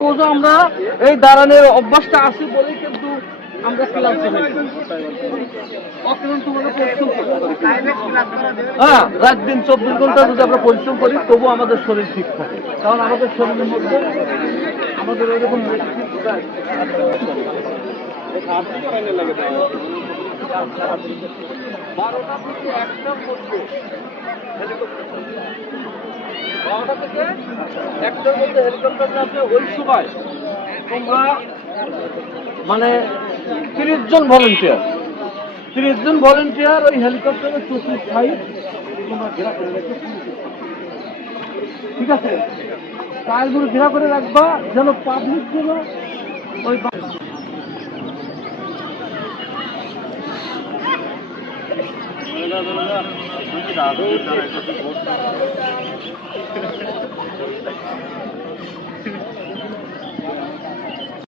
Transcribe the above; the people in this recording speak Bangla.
আমরা এই দাঁড়ানোর অভ্যাসটা আছে বলেই কিন্তু আমরা ক্লান্ত হ্যাঁ, রাত দিন 24 ঘন্টা যদি আমরা পরিশ্রম করি তবু আমাদের শরীর ঠিক থাকে, কারণ আমাদের শরীরের মধ্যে আমাদের ওইরকম বারোটা থেকে একটার মধ্যে হেলিকপ্টার যাচ্ছে। ওই সময় তোমরা মানে 30 জন ভলেন্টিয়ার ওই হেলিকপ্টারের চতুর্থ সাইড তোমরা ঘেরা করে রাখবে, ঠিক আছে? টায়ারগুলো ঘেরা করে রাখবা যেন পাবলিক যেন ওই দাদা